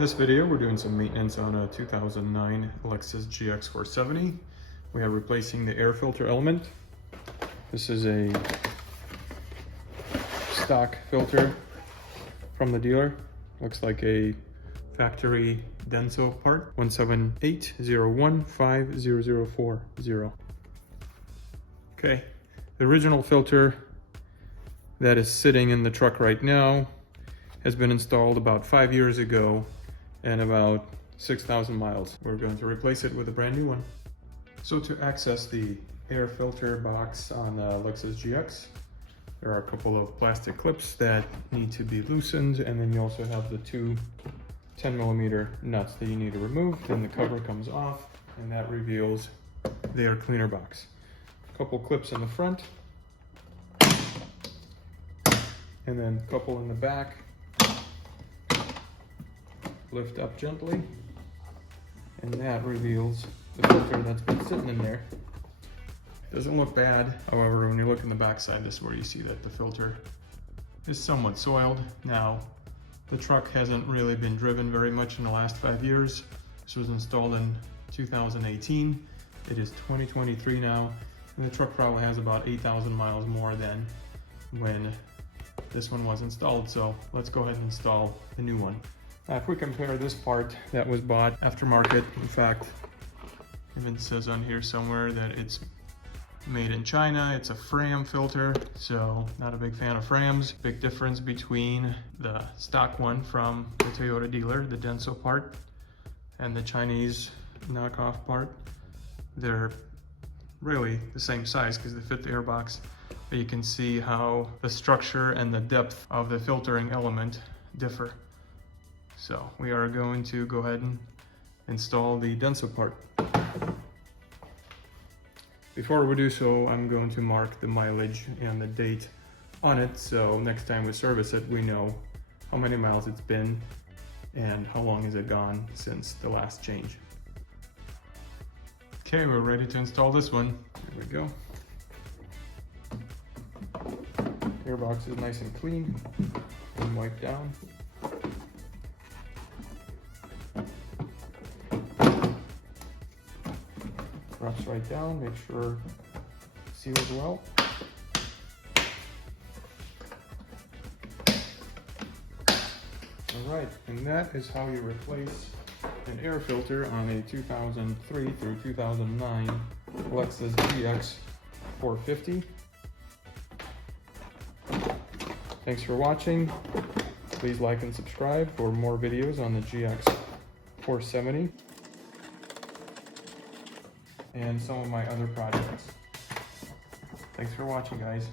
In this video, we're doing some maintenance on a 2009 Lexus GX470. We are replacing the air filter element. This is a stock filter from the dealer. Looks like a factory Denso part, 17801500040. Okay, the original filter that is sitting in the truck right now has been installed about 5 years ago and about 6,000 miles. We're going to replace it with a brand new one. So to access the air filter box on the Lexus GX, there are a couple of plastic clips that need to be loosened, and then you also have the two 10mm nuts that you need to remove. Then the cover comes off, and that reveals the air cleaner box. A couple clips in the front, and then a couple in the back. Lift up gently, and that reveals the filter that's been sitting in there. Doesn't look bad. However, when you look in the back side, this is where you see that the filter is somewhat soiled. Now, the truck hasn't really been driven very much in the last 5 years. This was installed in 2018. It is 2023 now, and the truck probably has about 8,000 miles more than when this one was installed. So let's go ahead and install the new one. If we compare this part that was bought aftermarket, in fact, even says on here somewhere that it's made in China. It's a Fram filter, so not a big fan of Frams. Big difference between the stock one from the Toyota dealer, the Denso part, and the Chinese knockoff part. They're really the same size because they fit the airbox, but you can see how the structure and the depth of the filtering element differ. So we are going to go ahead and install the Denso part. Before we do so, I'm going to mark the mileage and the date on it, so next time we service it, we know how many miles it's been and how long has it gone since the last change. Okay, we're ready to install this one. Here we go. Airbox is nice and clean and wiped down. Drops right down, make sure it seals well. Alright, and that is how you replace an air filter on a 2003 through 2009 Lexus GX450. Thanks for watching. Please like and subscribe for more videos on the GX470 and some of my other projects. Thanks for watching, guys.